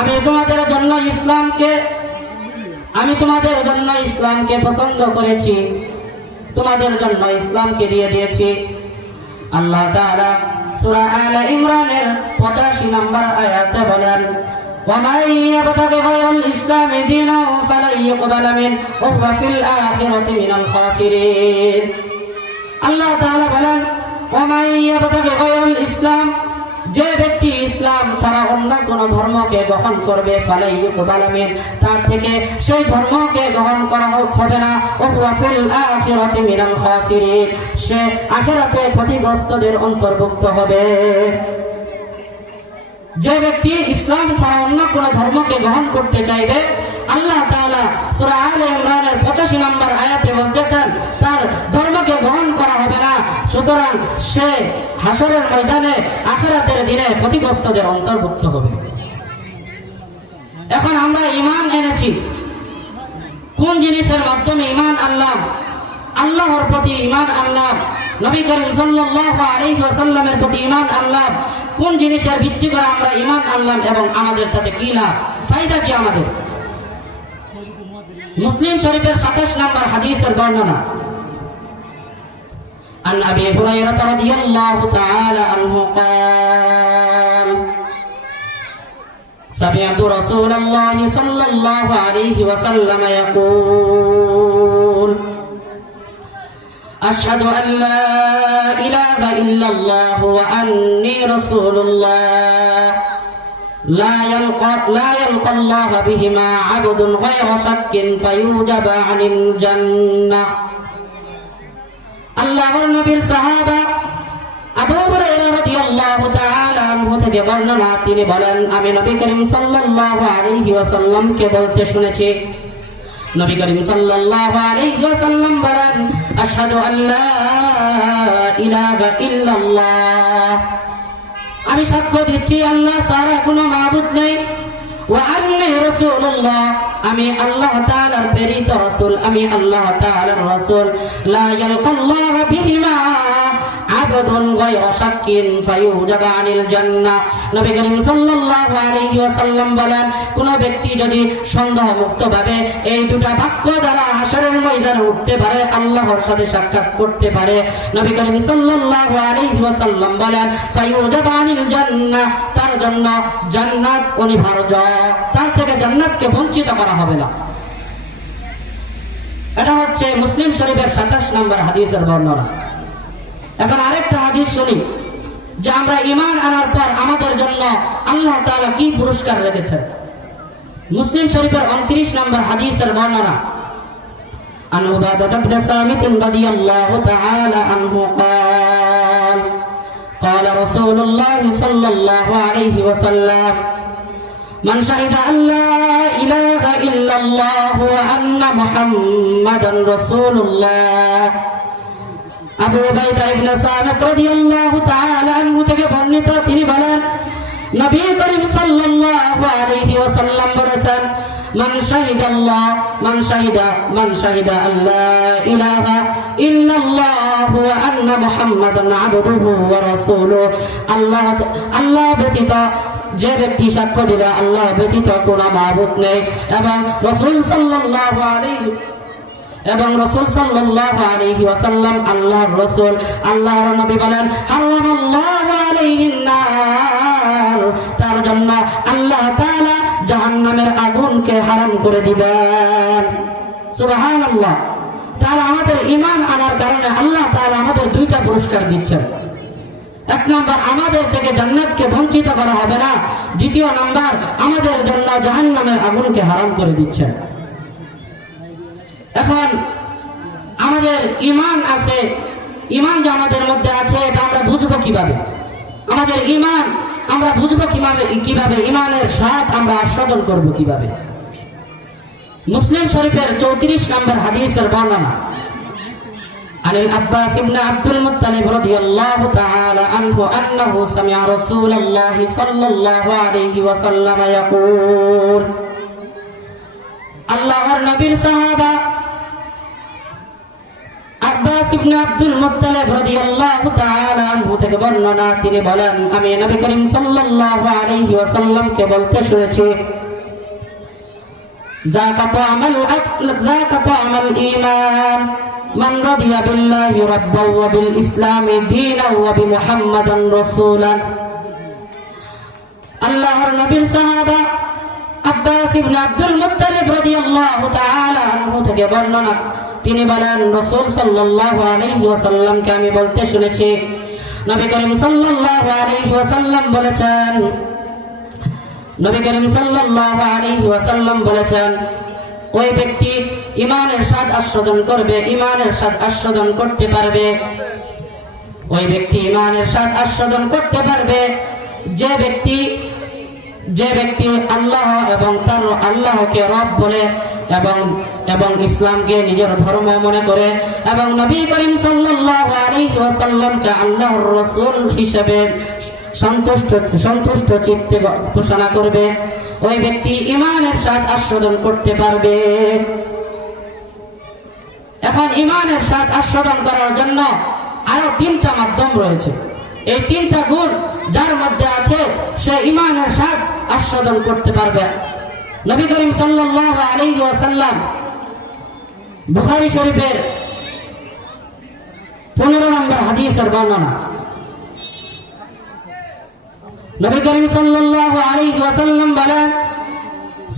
আমি তোমাদের জন্য ইসলামকে পছন্দ করেছি, তোমাদের জন্য ইসলামকে দিয়ে দিয়েছি। আল্লাহ তাআলা সূরা আলে ইমরানের 85 নম্বর আয়াতে বলেন, وَمَن يَبْتَغِ غَيْرَ الْإِسْلَامِ دِينًا فَلَن يُقْبَلَ مِنْهُ وَهُوَ فِي الْآخِرَةِ مِنَ الْخَاسِرِينَ। আল্লাহ তাআলা বলেন, وَمَن يَبْتَغِ غَيْرَ الْإِسْلَامِ, যে ব্যক্তি ইসলাম ছাড়া অন্য কোন ধর্মকে গ্রহণ করবে, ফালাই ইউকবাল মিন, তার থেকে সেই ধর্মকে গ্রহণ করা হবে না। ওয়া ফিল আখিরাতি মিনাল খাসিরিন, সে আখিরাতে ক্ষতিগ্রস্তদের অন্তর্ভুক্ত হবে। যে ব্যক্তি ইসলাম ছাড়া অন্য কোন ধর্মকে গ্রহণ করতে চাইবে, আল্লাহ তাআলা সূরা আলে ইমরানের 85 নম্বর আয়াতে বলতেছেন তার ধর্মকে গ্রহণ করা হবে না, সুতরাং সে হাসরের ময়দানে আখিরাতের দিনে ক্ষতিগ্রস্তদের অন্তর্ভুক্ত হবে। এখন আমরা ঈমান এনেছি, কোন জিনিসের মাধ্যমে ঈমান আনলাম? আল্লাহর প্রতি ঈমান আনলাম, নবী করিম সাল্লাল্লাহু আলাইহি ওয়াসাল্লামের প্রতি ঈমান আনলাম। কোন জিনিসের ভিত্তি করে আমরা ঈমান আনলাম এবং আমাদের তাতে কি লাভ, ফায়দা কি আমাদের? মুসলিম শরীফের 27 নম্বর হাদিসের বর্ণনা, عن أبي هريرة رضي الله تعالى عنه قال سمعت رسول الله صلى الله عليه وسلم يقول أشهد أن لا إله إلا الله وأني رسول الله لا يلقى الله بهما عبد غير شك فيوجب عن الجنة। আল্লাহর নবীর সাহাবা আবু হুরায়রা রাদিয়াল্লাহু তাআলা আনহু থেকে বর্ণনা, তিনি বলেন, আমি নবী করিম সাল্লাল্লাহু আলাইহি ওয়াসাল্লামকে বলতে শুনেছি, নবী করিম সাল্লাল্লাহু আলাইহি ওয়াসাল্লাম বলেন, আশহাদু আল্লা ইলাহা ইল্লাল্লাহ, আমি সাক্ষ্য দিচ্ছি আল্লাহ ছাড়া কোনো মাবুদ নেই, ওয়া আন্নী রাসূলুল্লাহ, আমি আল্লাহ তাআলার প্রেরিত রাসূল, আমি আল্লাহ তাআলার রাসূল, লা ইয়ালকাল্লাহ বিহিমা আবদুন গায়রা শাক্কিন ফায়ুজাবা আনিল জান্নাহ। নবী করিম সাল্লাল্লাহু আলাইহি ওয়াসাল্লাম বলেন, কোন ব্যক্তি যদি সন্দেহ মুক্ত ভাবে এই দুটো বাক্য দ্বারা হাশরের ময়দানে উঠতে পারে, আল্লাহর সাথে সাক্ষাৎ করতে পারে, নবী করিম সাল্লাল্লাহু আলাইহি ওয়াসাল্লাম বলেন, ফায়ুজাবা আনিল জান্নাহ, তার জন্য জান্নাত অনিবার্য, তার থেকে জান্নাতকে বঞ্চিত করা হবে না। এটা হচ্ছে মুসলিম শরীফের 27 নম্বর হাদিসের বর্ণনা। এখন আরেকটা হাদিস শুনি যে আমরা ঈমান আনার পর আমাদের জন্য আল্লাহ তাআলা কি পুরস্কার রেখেছেন। মুসলিম শরীফের 29 নম্বর হাদিসের বর্ণনা, আন উবাদাহ ইবনে সামিত রাদিয়াল্লাহু তাআলা আনহু قال قال رسول الله صلى الله عليه وسلم من شهد أن لا إله إلا الله وأن محمدا رسول الله। আবু উবাইদা ইবনে সামিত রাদিয়াল্লাহু তাআলা আনহু থেকে বর্ণিত, তিনি বলেন, নবী করিম সাল্লাল্লাহু আলাইহি ওয়াসাল্লাম বলেছেন, মান শাহিদা আল্লা ইলাহা ইল্লাল্লাহ ওয়া আন্না মুহাম্মাদান আবদুহু ওয়া রাসূলুহু, আল্লাহ ব্যতীত যে ব্যক্তি সাক্ষ্য দিবে আল্লাহ ব্যতীত কোনো মাবুদ নেই, এবং রাসূল সাল্লাল্লাহু আলাইহি ওয়াসাল্লাম আল্লাহর রাসূল। আল্লাহর নবী বলেন, হারামাল্লাহু আলাইহিন নার, তার জন্য আল্লাহ তাআলা জাহান্নামের আগুনকে হারাম করে দিবেন। সুবহানাল্লাহ। তাহলে আমাদের ঈমান আনার কারণে আল্লাহ তাআলা আমাদের দুইটা পুরস্কার দিচ্ছেন। এক নম্বর, আমাদের থেকে জান্নাতকে বঞ্চিত করা হবে না। দ্বিতীয় নম্বর, আমাদের জন্য জাহান্নামের আগুনকে হারাম করে দিচ্ছেন। এখন আমাদের ঈমান আছে, ঈমান যে আমাদের মধ্যে আছে এটা আমরা বুঝবো কিভাবে? আমাদের ঈমান আমরা বুঝবো কিভাবে? ঈমানের স্বাদ আমরা আস্বাদন করব কিভাবে? মুসলিম শরীফের 34 নম্বর হাদিসের বর্ণনা, عن العباس بن عبد المطلب رضي الله تعالى عنه أنه سمع رسول الله صلى الله عليه وسلم يقول আল্লাহর নবীর সাহাবা আব্বাস ইবনে আব্দুল মুত্তালিব রাদিয়াল্লাহু তাআলা আনহু থেকে বর্ণনা, তিনি বলেন আমি নবী করিম সাল্লাল্লাহু আলাইহি ওয়াসাল্লামকে বলতে শুনেছি যাকাতু আমাল ঈমান মান রাদিয়া বিল্লাহি রাব্বান ওয়া বিল ইসলামি দীনান ওয়া বিমুহাম্মাদান রাসূলান। আল্লাহর নবীর সাহাবা আব্বাস ইবনে আব্দুল মুত্তালিব রাদিয়াল্লাহু তাআলা আনহু থেকে বর্ণনা, তিনি বলেন রাসূল সাল্লাল্লাহু আলাইহি ওয়াসাল্লামকে আমি বলতে শুনেছি নবী করিম সাল্লাল্লাহু আলাইহি ওয়াসাল্লাম বলেছেন, নবী করিম সাল্লাল্লাহু আলাইহি ওয়াসাল্লাম বলেছেন ওই ব্যক্তি ঈমানের স্বাদ আস্বাদন করবে, ঈমানের স্বাদ আস্বাদন করতে পারবে, ওই ব্যক্তি ঈমানের স্বাদ আস্বাদন করতে পারবে যে ব্যক্তি আল্লাহ এবং তার আল্লাহকে রব বলে এবং ইসলামকে নিজের ধর্ম মনে করে এবং নবী করিম সাল্লাল্লাহু আলাইহি ওয়াসাল্লামকে আল্লাহর রাসূল হিসেবে সন্তুষ্ট চিত্তে ঘোষণা করবে, ওই ব্যক্তি ঈমানের স্বাদ আস্বাদন করতে পারবে। এখন ঈমানের স্বাদ আস্বাদন করার জন্য আরো তিনটা মাধ্যম রয়েছে। এই তিনটা গুণ যার মধ্যে আছে সে ঈমানের স্বাদ আস্বাদন করতে পারবে। নবী করিম সাল্লাল্লাহু আলাইহি ওয়াসাল্লাম বুখারী শরীফের 15 নম্বর হাদিসের বর্ণনা, নবী করিম সাল্লাল্লাহু আলাইহি ওয়াসাল্লাম বলেন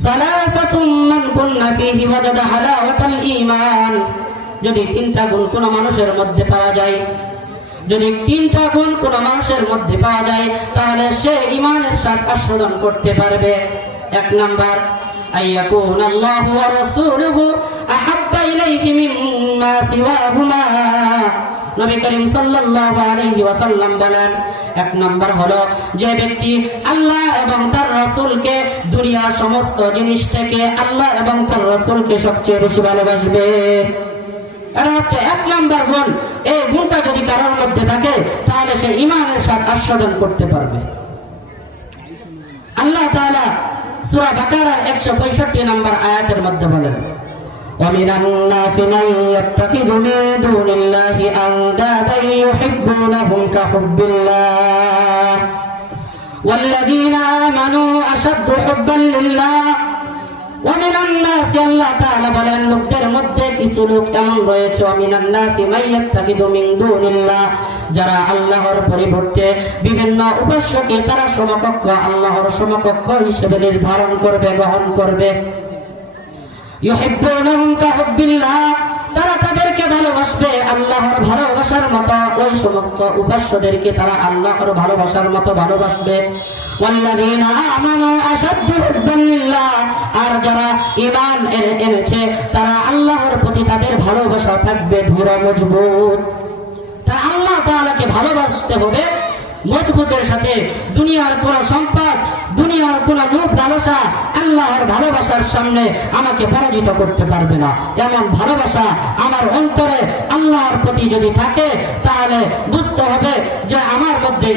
সালাসাতুম মান কুন্না ফীহি ওয়াজাদা হালাওয়াতাল ঈমান। যদি তিনটা গুণ কোন মানুষের মধ্যে পাওয়া যায়, যদি তিনটা গুণ কোন মানুষের মধ্যে পাওয়া যায় তাহলে সে ঈমানের স্বাদ আস্বাদন করতে পারবে। এক নাম্বার আইয়াকুন আল্লাহু ওয়া রাসূলুহু আহাব্বা ইলাইহি মিম্মা সিওয়াহুমা। নবী করিম সাল্লাল্লাহু আলাইহি ওয়াসাল্লাম বলেন এক নাম্বার হলো যে ব্যক্তি আল্লাহ এবং তার রাসূলকে দুনিয়ার সমস্ত জিনিস থেকে আল্লাহ এবং তার রাসূলকে সবচেয়ে বেশি ভালোবাসবে। এটা হচ্ছে এক নাম্বার গুণ। এই গুণটা যদি কারোর মধ্যে থাকে তাহলে সে ঈমানের স্বাদ আস্বাদন করতে পারবে। আল্লাহ তাআলা সূরা বাকারার 165 নম্বর আয়াতের মধ্যে বলেন وَمِنَ النَّاسِ مَن يَتَّخِذُ مِن دُونِ اللَّهِ أَندَادًا يُحِبُّونَهُمْ كَحُبِّ اللَّهِ وَالَّذِينَ آمَنُوا أَشَدُّ حُبًّا لِلَّهِ وَمِنَ النَّاسِ আল্লাহ তাআলা বলেন লোকদের মধ্যে কিছু লোক এমন রয়েছে وَمِنَ النَّاسِ مَن يَتَّخِذُ مِن دُونِ اللَّهِ যারা আল্লাহর পরিবর্তে বিভিন্ন উপাস্যকে তারা সমকক্ষ আল্লাহর সমকক্ষ হিসেবে নির্ধারণ করবে, গ্রহণ করবে। ইউহিব্বুনাহুম কাহুব্বিল্লাহ, তারা তাদেরকে ভালোবাসবে আল্লাহর ভালোবাসার মতো, ওই সমস্ত উপাস্যদেরকে তারা আল্লাহর ভালোবাসার মতো ভালোবাসবে। ওয়াল্লাযীনা আমানু আশাদ্দু হুব্বান লিল্লাহ, আর যারা ঈমান এনেছে তারা আল্লাহর প্রতি তাদের ভালোবাসা থাকবে দৃঢ় মজবুত। তা আল্লাহ তাআলাকে ভালোবাসতে হবে মজবুতের সাথে। দুনিয়ার কোন সম্পদ, দুনিয়ার কোন লোভ লালসা আল্লাহর ভালোবাসার সামনে আমাকে পরাজিত করতে পারবে না। এমন ভালোবাসা আমার অন্তরে আল্লাহর প্রতি যদি থাকে তাহলে বুঝতে হবে যে আমার মধ্যে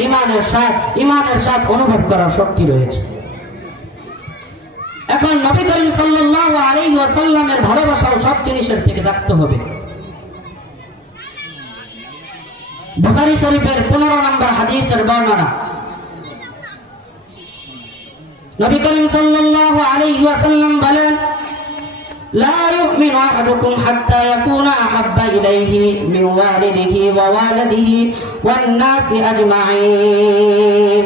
ঈমানের স্বাদ অনুভব করার শক্তি রয়েছে। এখন নবী করিম সাল্লাল্লাহু আলাইহি ওয়াসাল্লামের ভালোবাসাও সব জিনিসের থেকে থাকতে হবে। বুখারী শরীফের 15 নম্বর হাদিসের বর্ণনা, নবী করিম সাল্লাল্লাহু আলাইহি ওয়াসাল্লাম বলেন লা ইউমিনু আহাদুকুম হাত্তা ইয়াকুনা আহাব্বা ইলাইহি মিন ওয়ালিদিহি ওয়া ওয়ালিদিহি ওয়ান নাসি আজমাইন।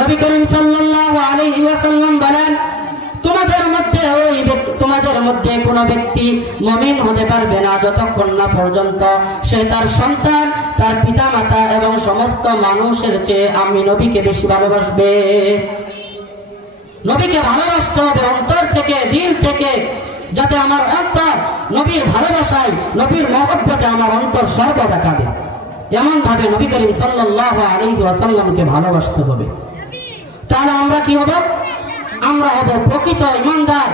নবী করিম সাল্লাল্লাহু আলাইহি ওয়াসাল্লাম বলেন তোমাদের মধ্যে কোন ব্যক্তি মুমিন হতে পারবে না যতক্ষণ না পর্যন্ত সে তার সন্তান, তার পিতামাতা এবং সমস্ত মানুষের চেয়ে আমি নবীকে বেশি ভালোবাসবে। নবীকে ভালোবাসতে হবে অন্তর থেকে, দিল থেকে, যাতে আমার অন্তর নবীর ভালোবাসায়, নবীর মহব্বতে আমার অন্তর সর্বদা কাঁদে। এমন ভাবে নবী করিম সাল্লাল্লাহু আলাইহি ওয়াসাল্লামকে ভালোবাসতে হবে। তাহলে আমরা কি হব? আমরা হব প্রকৃত ঈমানদার।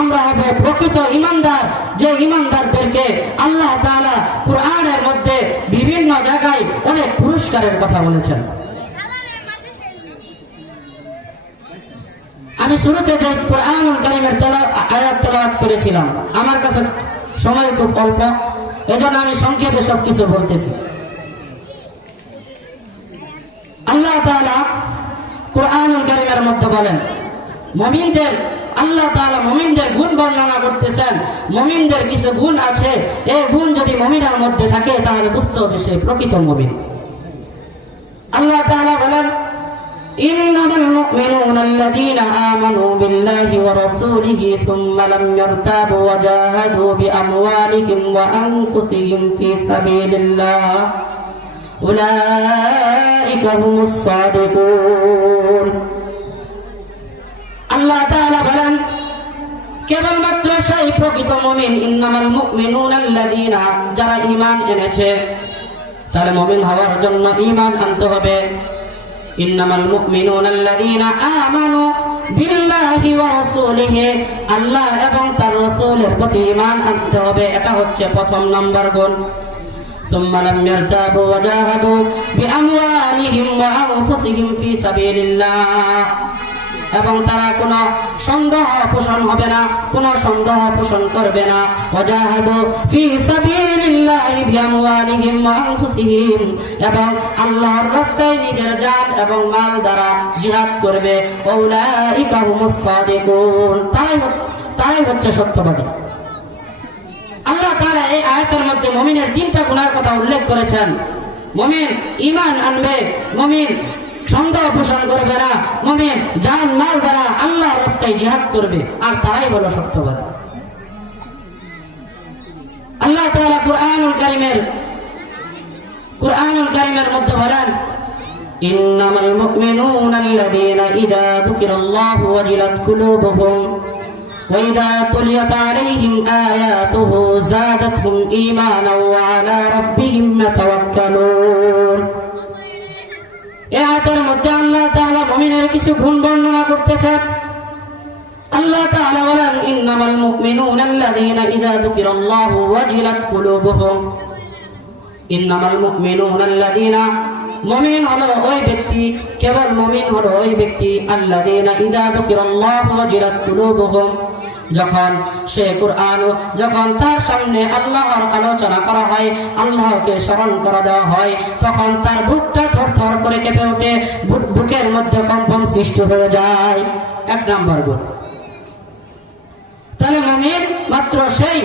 আমরা হব প্রকৃত ঈমানদার, যে ঈমানদারদেরকে আল্লাহ তাআলা কুরআনের মধ্যে বিভিন্ন জায়গায় অনেক পুরস্কারের কথা বলেছেন। আমি শুরুতে যে কুরআনুল কারীমের আয়াত তেলাওয়াত করেছিলাম, আমার কাছে সময় খুব অল্প, এজন্য আমি সংক্ষেপে সবকিছু বলতেছি। আল্লাহ তাআলা কুরআনুল কারীমের মধ্যে বলেন, মুমিনদের আল্লাহ তাআলা মুমিনদের গুণ বর্ণনা করতেছেন। মুমিনদের কিছু গুণ আছে, এই গুণ যদি মুমিনের মধ্যে থাকে তাহলে বুঝতে হবে সে প্রকৃত মুমিন। আল্লাহ তাআলা বলেন, ইন্নামাল মুমিনুনা আল্লাযীনা আমানু বিল্লাহি ওয়া রাসূলিহি সুম্মা লাম ইয়ারতাবু ওয়া জাহাদু বিআমওয়ালিহিম ওয়া আনফুসিহিম ফী সাবিলিল্লাহ উলাইকা হুমুস সাদিকুন। আল্লাহ তাআলা বলেন, কেবলমাত্র সেই প্রকৃত মুমিন। ইন্নামাল মুমিনুনা আল্লাযীনা, যারা ঈমান এনেছে। তাহলে মুমিন হওয়ার জন্য ঈমান আনতে হবে। ইন্নামাল মুমিনুনা আল্লাযীনা আমানু বিল্লাহি ওয়া রাসূলিহি, আল্লাহ এবং তার রাসূলের প্রতি ঈমান আনতে হবে, এটা হচ্ছে প্রথম নম্বর গুণ। সুম্মা লাম ইয়ারতাবু ওয়া জাহাদু বিআমওয়ালিহিম ওয়া আনফুসিহিম ফী সাবিলিল্লাহ, এবং তারা কোনো সন্দেহ পোষণ হবে না, কোনো সন্দেহ পোষণ করবে না। ওয়াজাহাদু ফি সাবিলিল্লাহি বিআমওয়ালিহিম ওয়া আনফুসিহিম, এবং আল্লাহর রাস্তায় নিজের জান এবং মাল দ্বারা জিহাদ করবে। উলাইকা হুমুস সাদিকুন, তারাই হচ্ছে সত্যবাদী। আল্লাহ তাআলা এই আয়াতের মধ্যে মুমিনের তিনটা গুণের কথা উল্লেখ করেছেন। মুমিন ঈমান আনবে, মুমিন সন্দেহ পোষণ করবে না, মুমিন জান মাল দ্বারা আল্লাহর রাস্তায় জিহাদ করবে, আর তারাই হলো সত্যবাদী। আল্লাহ তাআলা কুরআনুল কারীমের মধ্যে বলেন, ইন্নামাল মুমিনুনা আল্লাযীনা ইযা যুকিরাল্লাহু ওয়াজিলাত কুলুবুহুম ওয়া ইযা তুলিয়াত আলাইহিম আয়াতুহু যাদাতহুম ঈমানান ওয়া আলা রাব্বিহিম ইয়াতাওয়াক্কালুন। এই আয়াতের মধ্যে আল্লাহ তাআলা মুমিনের কিছু গুণ বর্ণনা করতেছেন। আল্লাহ তাআলা বলেন, ইন্নামাল মুমিনুনা আল্লাযীনা ইযা যুকিরাল্লাহু ওয়াজিলাত কুলুবুহুম। ইন্নামাল মুমিনুনা আল্লাযীনা, মুমিন হলো ওই ব্যক্তি, কেবল মুমিন হলো ওই ব্যক্তি, আল্লাযীনা ইযা যুকিরাল্লাহু ওয়াজিলাত কুলুবুহুম, যখন তার সামনে আল্লাহর আলোচনা করা হয়, আল্লাহকে স্মরণ করা দেওয়া হয়, তখন তার বুকটা থরথর করে কেঁপে ওঠে, বুকের মধ্যে কম্পন সৃষ্টি হয়ে যায়। এক নম্বর গুণ। তাহলে মুমিন মাত্র সেই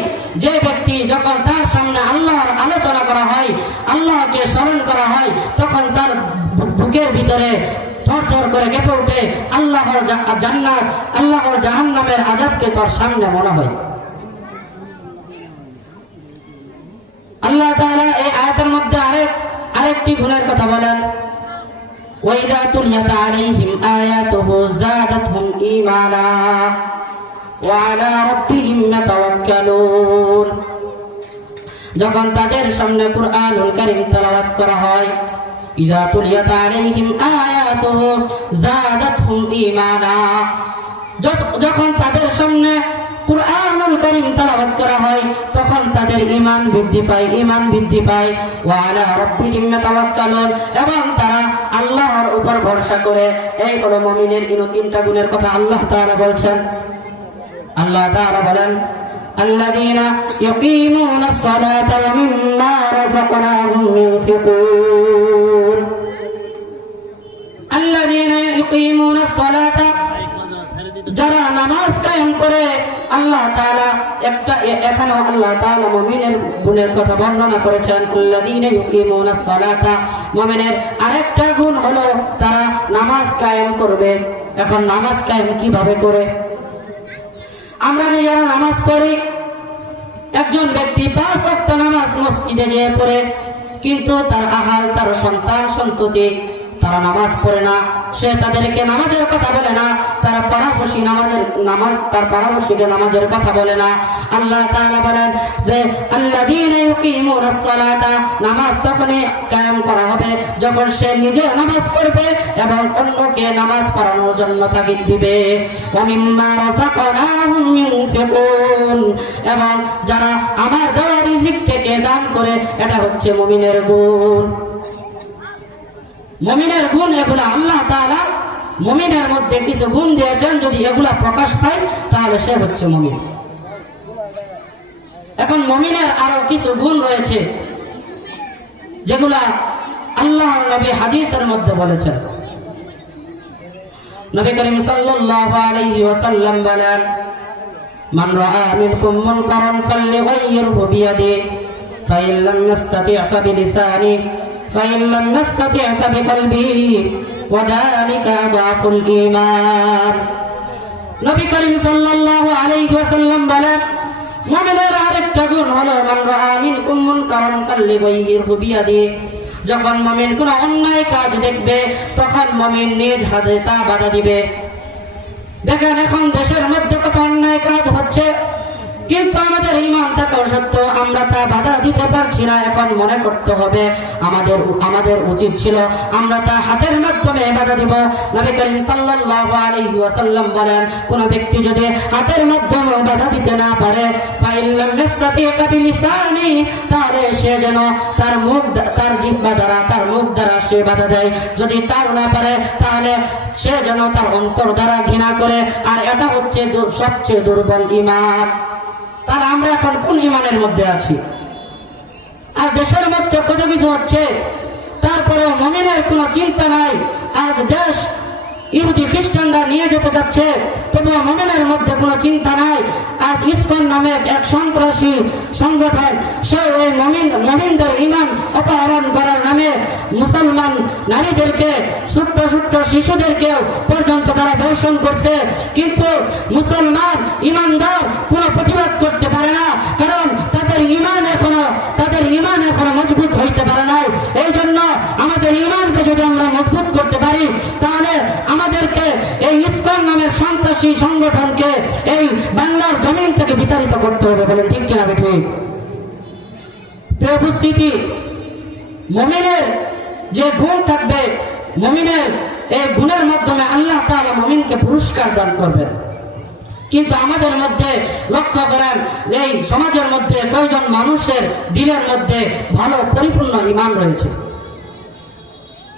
যে ব্যক্তি যখন তার সামনে আল্লাহর আলোচনা করা হয়, আল্লাহকে স্মরণ করা হয়, তখন তার বুকের ভিতরে থরথর করে কেঁপে ওঠে, আল্লাহর জান্নাত, আল্লাহর জাহান্নামের আযাবকে তার সামনে মনে হয়। আল্লাহ তাআলা এই আয়াতের মধ্যে আরেকটি গুণের কথা বলেন, ওয়া ইযা তুলিয়াত আলাইহিম আয়াতুহু যাদাতহুম ঈমানা ওয়া আলা রাব্বিহিম ইয়াতাওয়াক্কালুন। যখন তাদের সামনে কুরআনুল কারীম তেলাওয়াত করা হয়, ইযা তুলিয়াত আলাইহিম আয়াতুহু যাদাতহুম ঈমানা, যখন তাদের সামনে কুরআনুল কারীম তেলাওয়াত করা হয়, তখন তাদের ঈমান বৃদ্ধি পায়। ওয়া আলা রাব্বিহিম ইয়াতাওয়াক্কালুন, এবং তারা আল্লাহর উপর ভরসা করে। এই হলো মুমিনের তিনটা গুণের কথা আল্লাহ তাআলা বলছেন। আল্লাহ তাআলা বলেন, আল্লাযীনা ইউকিমুনাস সালাতা ওয়া মিম্মা রাযাকনাহুম ইউনফিকুন। আল্লাযীনা ইউকিমুনাস সালাতা, যারা নামাজ কায়েম করে। আল্লাহ তাআলা এখানে আল্লাহ তাআলা মুমিনের গুণের কথা বর্ণনা করেছেন। আল্লাযীনা ইউকিমুনাস সালাতা, মুমিনের আরেকটা গুণ হলো তারা নামাজ কায়েম করবে। এখন নামাজ কায়েম কিভাবে করে? আমরা যারা নামাজ পড়ি, একজন ব্যক্তি 5 ওয়াক্ত নামাজ মসজিদে যেয়ে পড়ে, কিন্তু তার আহাল, তার সন্তান সন্ততি তারা নামাজ পড়ে না, সে তাদেরকে নামাজের কথা বলে না, তার পাড়াপড়শিকে নামাজের কথা বলে না। আল্লাহ তাআলা বলেন যে আল্লাযীনা ইউকিমুনাস সালাতা, নামাজ তখনই কায়েম করা হবে যখন সে নিজে নামাজ পড়বে এবং অন্যকে নামাজ পড়ানোর জন্য তাগিদ দিবে। ওয়া মিম্মা রাযাকনাহুম ইউনফিকুন, এবং যারা আমার দেওয়া রিজিক থেকে দান করে, এটা হচ্ছে মুমিনের গুণ। মুমিনের গুণ এগুলা। আল্লাহ তাআলা মুমিনের মধ্যে কিছু গুণ দিয়েছেন, যদি এগুলা প্রকাশ পায় তাহলে সে হচ্ছে মুমিন। এখন মুমিনের আরো কিছু গুণ রয়েছে যেগুলা আল্লাহর নবী হাদিসের মধ্যে বলেছেন। নবী করিম সাল্লাল্লাহু আলাইহি ওয়াসাল্লাম বলেন, মান রাআ মিনকুম মুনকারান ফালইগাইয়িরহু বিয়াদিহি ফাইন লাম ইস্তাতি' ফাবিলিসানিহি ফাইন লাম ইস্তাতি' ফাবিকলবিহি ওয়া যালিকা আযআফুল ঈমান। নবী করিম সাল্লাল্লাহু আলাইহি ওয়াসাল্লাম বলেন, মুমিনের আরেকটা গুণ হলো মান রাআ মিনকুম মুনকারান ফালইগাইয়িরহু বিয়াদিহি, যখন মুমিন কোন অন্যায় কাজ দেখবে তখন মুমিন নিজ হাতে তা বাধা দিবে। দেখেন এখন দেশের মধ্যে কত অন্যায় কাজ হচ্ছে, কিন্তু আমাদের ঈমান থাকা সত্ত্বেও আমরা তা বাধা দিতে পারছি না। এখন মনে করতে হবে আমাদের উচিত ছিল আমরা তা হাতের মাধ্যমে বাধা দিব। নবী করিম সাল্লাল্লাহু আলাইহি ওয়াসাল্লাম বলেন, কোন ব্যক্তি যদি হাতের মাধ্যমে বাধা দিতে না পারে ফাইল্লাম ইস্তাতি' ফাবিলিসানি, তাহলে সে যেন তার মুখ তার জিহ্বা দ্বারা তার মুখ দ্বারা সে বাধা দেয়। যদি তার না পারে তাহলে সে যেন তার অন্তর দ্বারা ঘৃণা করে। আর এটা হচ্ছে সবচেয়ে দুর্বল ঈমান। তাহলে আমরা এখন কোন ঈমানের মধ্যে আছি? আর দেশের মধ্যে কত কিছু হচ্ছে, তারপরে মুমিনের কোনো চিন্তা নাই। আজ দেশ ইহুদি খ্রিস্টানরা নিয়ে যেতে যাচ্ছে, তবুও মুমিনের মধ্যে কোনো চিন্তা নাই। আজ ইসকন নামে এক সন্ত্রাসী সংগঠন, সে ওই মুমিনদের ঈমান অপহরণ করার নামে মুসলমান নারীদেরকে, ছোট্ট ছোট্ট শিশুদেরকে পর্যন্ত তারা ধর্ষণ করছে। কিন্তু মুসলমান ঈমানদার কোনো প্রতিবাদ করতে পারে না, কারণ তাদের ঈমান এখনো মজবুত হইতে পারে নাই। এই জন্য আমাদের ঈমানকে যদি আমরা মজবুত করতে পারি, তাহলে আমাদেরকে এই ইসকন নামের সন্ত্রাসী সংগঠনকে এই বাংলার জমিন থেকে বিতাড়িত করতে হবে। বলেন ঠিক কিনা বেঠিক? প্রিয় উপস্থিতি, মুমিনের যে গুণ থাকবে, মুমিনের এই গুণের মাধ্যমে আল্লাহ তাআলা মুমিনকে পুরস্কার দান করবেন। কিন্তু আমাদের মধ্যে লক্ষ্য করেন, এই সমাজের মধ্যে কয়জন মানুষের দিলের মধ্যে ভালো পরিপূর্ণ ঈমান রয়েছে,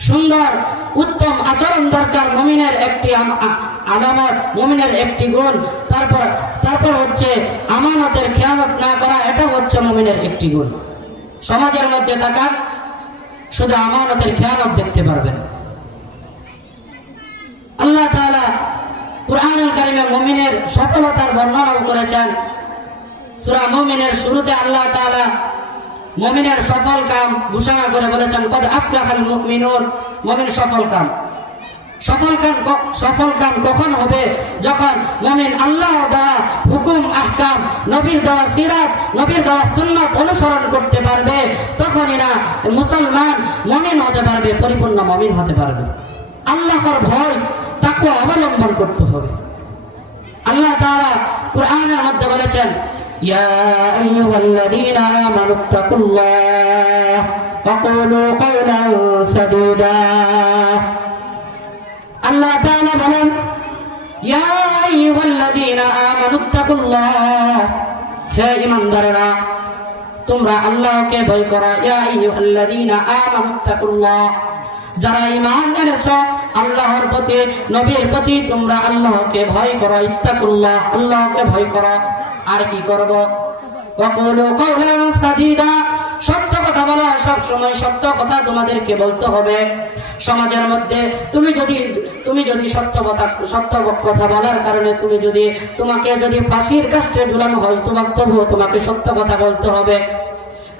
সুন্দর উত্তম আচরণ দরকার। মুমিনের একটি আলামত, মুমিনের একটি গুণ। তারপর হচ্ছে আমানতের খেয়ানত না করা, এটা হচ্ছে মুমিনের একটি গুণ। সমাজের মধ্যে থাকা শুধু আমানতের খেয়ানত দেখতে পারবেন। আল্লাহ তাআলা কুরআনুল কারীমে মুমিনের সফলতার বর্ণনাও করেছেন। সূরা মুমিনের শুরুতে আল্লাহ তাআলা মুমিনের সফল কাম ঘোষণা করে বলেছেন, কদ আফলাহাল মুমিনুন। মুমিন সফল কাম কখন হবে? যখন মুমিন আল্লাহ দেওয়া হুকুম আহকাম, নবীর দেওয়া সিরাত, নবীর দেওয়া সুন্নাত অনুসরণ করতে পারবে, তখনই না মুসলমান মুমিন হতে পারবে, পরিপূর্ণ মুমিন হতে পারবে। আল্লাহর ভয় তাকওয়া অবলম্বন করতে হবে। আল্লাহ তাআলা কুরআনের মধ্যে বলেছেন, ইয়া আইয়ুহাল্লাযীনা আমানুত্তাকুল্লাহ ওয়া কুলু কাওলান সাদীদা। আল্লাহ তাআলা বলেন, ইয়া আইয়ুহাল্লাযীনা আমানুত্তাকুল্লাহ, হে ঈমানদারেরা তোমরা আল্লাহকে ভয় করো। ইয়া আইয়ুহাল্লাযীনা আমানুত্তাকুল্লাহ, যারা ঈমান এনেছো আল্লাহর প্রতি, নবীর প্রতি, তোমরা আল্লাহকে ভয় করো। ইত্তাকুল্লাহ, আল্লাহকে ভয় করো। আর কি করব? ওয়া কুলু কাওলান সাদীদা, সত্য কথা বলো। সব সময় সত্য কথা তোমাদেরকে বলতে হবে। সমাজের মধ্যে তুমি যদি সত্য কথা বলার কারণে তোমাকে যদি ফাঁসির কাস্টে ঝুলানো হয়, তোমাকে সত্য কথা বলতে হবে।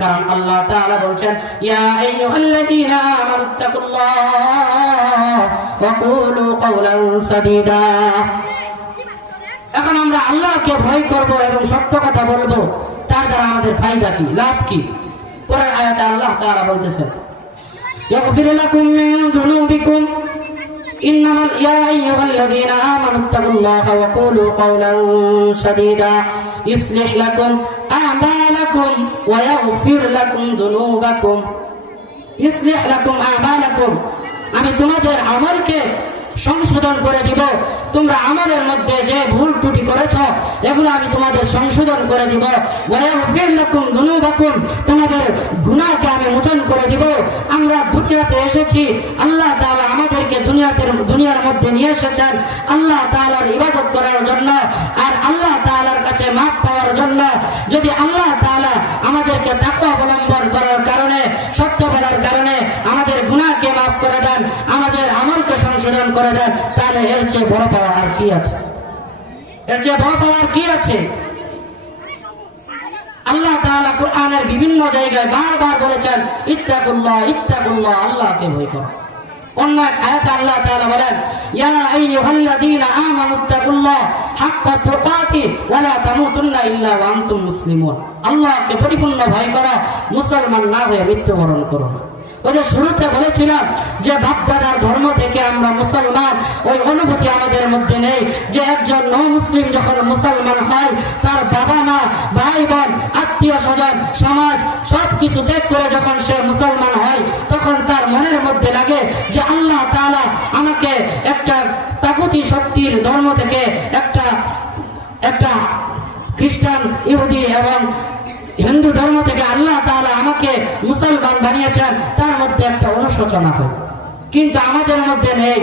কারণ আল্লাহ তাআলা বলছেন, ইয়া আইয়ুহাল্লাযীনা আমানুত্তাকুল্লাহ ওয়া কুলু কাওলান সাদীদা। এখন আমরা আল্লাহকে ভয় করব এবং সত্য কথা বলবো, তার দ্বারা আমাদের ফায়দা কি, লাভ কি? পরের আয়াতে আল্লাহ তাআলা বলতেছেন, ইয়াগফির লাকুম মিন যুনুবিকুম ইন্নামাল ইয়া আইয়ুহাল্লাযীনা আমানুত্তাকুল্লাহ ওয়া কুলু কাওলান সাদীদা ইসলিহ লাকুম আ'মালাকুম ওয়া ইয়াগফির লাকুম যুনুবাকুম। ইসলিহ লাকুম আ'মালাকুম, আমি তোমাদের আমলকে সংশোধন করে দিব। তোমরা আমলের মধ্যে যে ভুল ত্রুটি করেছো এগুলো আমি তোমাদের সংশোধন করে দিব। ওয়া ইয়াগফির লাকুম যুনুবাকুম, তোমাদের গুনাহকে আমি মোচন করে দিব। আমরা দুনিয়াতে এসেছি, আল্লাহ তাআলা আমাদেরকে দুনিয়ার মধ্যে নিয়ে এসেছেন আল্লাহ তাআলার ইবাদত করার জন্য, আর আল্লাহ তাআলার কাছে মাফ পাওয়ার জন্য। যদি আল্লাহ তাআলা করে দেন, তাহলে এর চেয়ে বড় পাওয়া আর কি আছে? এর চেয়ে বড় পাওয়া আর কি আছে? আল্লাহ তাআলা কুরআনের বিভিন্ন জায়গায় বারবার বলেছেন ইত্তাকুল্লাহ ইত্তাকুল্লাহ, আল্লাহকে ভয় করো। অন্য এক আয়াতে আল্লাহ তাআলা বলেন ইয়া আইয়ুহাল্লাযীনা আমানুত্তাকুল্লাহ হাক্কা তুকাতিহি ওয়া লা তামুতুন্না ইল্লা ওয়া আনতুম মুসলিমুন। আল্লাহকে পরিপূর্ণ ভয় করো, মুসলমান না হয়ে মৃত্যুবরণ করো না। ওদের শুরুতে বলেছিলাম যে বাপদাদার ধর্ম থেকে আমরা মুসলমান, ওই অনুভূতি আমাদের মধ্যে নেই যে একজন নমুসলিম যখন মুসলমান হয়, তার বাবা মা ভাই বোন আত্মীয় স্বজন সমাজ সবকিছু ত্যাগ করে যখন সে মুসলমান হয়, তখন তার মনের মধ্যে লাগে যে আল্লাহ তাআলা আমাকে একটা তাগুতি শক্তির ধর্ম থেকে একটা খ্রিস্টান, ইহুদি এবং হিন্দু ধর্ম থেকে আল্লাহ তাআলা আমাকে মুসলমান বানিয়েছেন, তার মধ্যে একটা অনুশোচনা হয়। কিন্তু আমাদের মধ্যে নেই।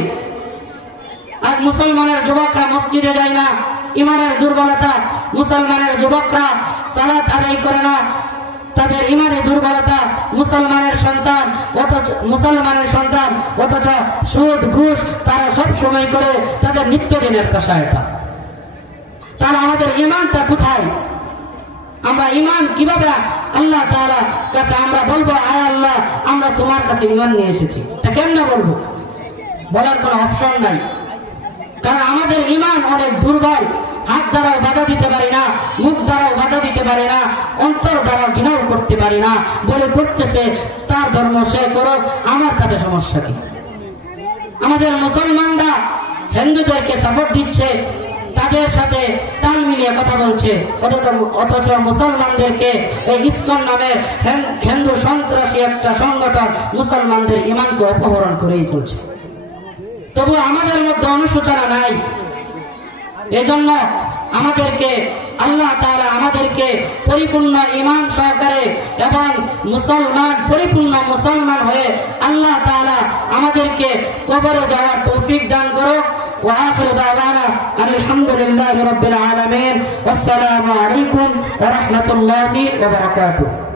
আজ মুসলমানের যুবকরা মসজিদে যায় না, ইমানের দুর্বলতা। মুসলমানের যুবকরা সালাত আদায় করে না, তাদের ইমানের দুর্বলতা। মুসলমানের সন্তান অথচ সুদ ঘুষ তারা সব সময় করে, তাদের নিত্যদিনের পেশা এটা। তাহলে আমাদের ইমানটা কোথায়? আমরা ইমান কিভাবে আল্লাহ তাআলার কাছে আমরা বলবো আয় আল্লাহ আমরা তোমার কাছে ইমান নিয়ে এসেছি? তা কেমনে বলবো? বলার কোনো অপশন নাই, কারণ আমাদের ইমান অনেক দুর্বল। হাত দ্বারাও বাধা দিতে পারি না, মুখ দ্বারাও বাধা দিতে পারি না, অন্তর দ্বারা ঘৃণাও করতে পারি না। বলে করতেছে তার ধর্ম সে করুক, আমার তাতে সমস্যা কি? আমাদের মুসলমানরা হিন্দুদেরকে সাপোর্ট দিচ্ছে, তাদের সাথে তাল মিলিয়ে কথা বলছে, অথচ মুসলমানদেরকে এই ইসকন নামের হিন্দু সন্ত্রাসী একটা সংগঠন মুসলমানদের ইমানকে অপহরণ করেই চলছে। তবু আমাদের মধ্যে অনুশোচনা নাই। এজন্য আমাদেরকে আল্লাহ তাআলা আমাদেরকে পরিপূর্ণ ঈমান সহকারে এবং পরিপূর্ণ মুসলমান হয়ে আল্লাহ তাআলা আমাদেরকে কবরে যাওয়ার তৌফিক দান করুক। ওয়া আখিরু দাওয়ানা আলহামদুলিল্লাহি রাব্বিল আলামিন। আসসালামু আলাইকুম ওয়া রাহমাতুল্লাহি ওয়া বারাকাতুহু।